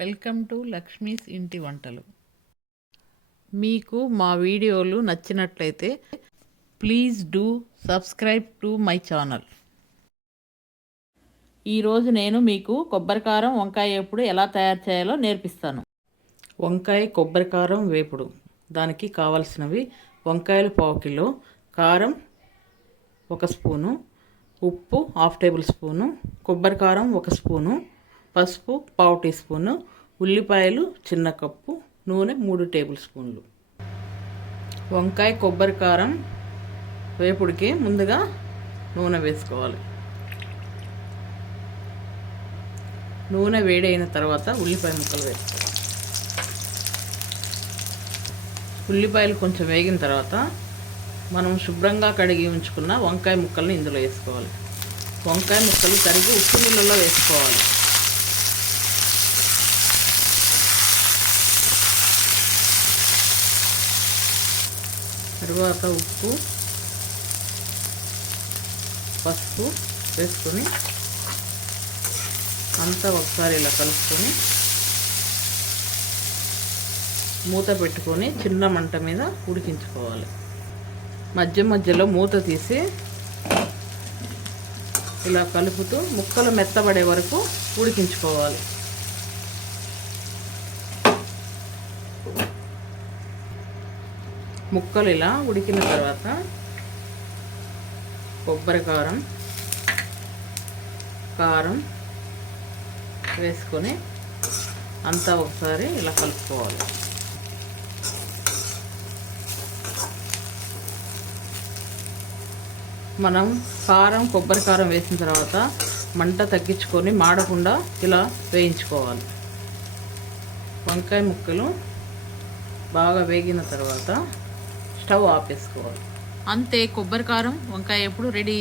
Welcome to Lakshmi's ఇంటి వంటలు. మీకు మా వీడియోలు నచ్చినట్లయితే please do subscribe to my channel. ఈరోజు నేను మీకు కొబ్బరికారం వంకాయ వేపుడు ఎలా తయారు చేయాలో నేర్పిస్తాను. వంకాయ కొబ్బరికారం వేపుడు దానికి కావలసినవి: వంకాయలు 1/2 కిలో, కారం 1 స్పూను, ఉప్పు 1/2 టేబుల్ స్పూను, కొబ్బరికారం 1 స్పూను, పసుపు 1/2 టీ స్పూను, ఉల్లిపాయలు చిన్న కప్పు, నూనె 3 టేబుల్ స్పూన్లు. వంకాయ కొబ్బరికారం వేపుడికి ముందుగా నూనె వేసుకోవాలి. నూనె వేడైన తర్వాత ఉల్లిపాయ ముక్కలు వేసుకోవాలి. ఉల్లిపాయలు కొంచెం వేగిన తర్వాత మనం శుభ్రంగా కడిగి ఉంచుకున్న వంకాయ ముక్కల్ని ఇందులో వేసుకోవాలి. వంకాయ ముక్కలు కరిగి ఉప్పు నీళ్ళలో వేసుకోవాలి. తరువాత ఉప్పు, పసుపు వేసుకొని అంతా ఒకసారి ఇలా కలుపుకొని మూత పెట్టుకొని చిన్న మంట మీద ఉడికించుకోవాలి. మధ్య మధ్యలో మూత తీసి ఇలా కలుపుతూ ముక్కలు మెత్తబడే వరకు ఉడికించుకోవాలి. ముక్కలు ఇలా ఉడికిన తర్వాత కొబ్బరికారం, కారం వేసుకొని అంతా ఒకసారి ఇలా కలుపుకోవాలి. మనం కారం, కొబ్బరికారం వేసిన తర్వాత మంట తగ్గించుకొని మాడకుండా ఇలా వేయించుకోవాలి. వంకాయ ముక్కలు బాగా వేగిన తర్వాత స్టవ్ ఆపేసుకోవాలి. అంతే, కొబ్బరికారం వంకాయ ఎప్పుడు రెడీ.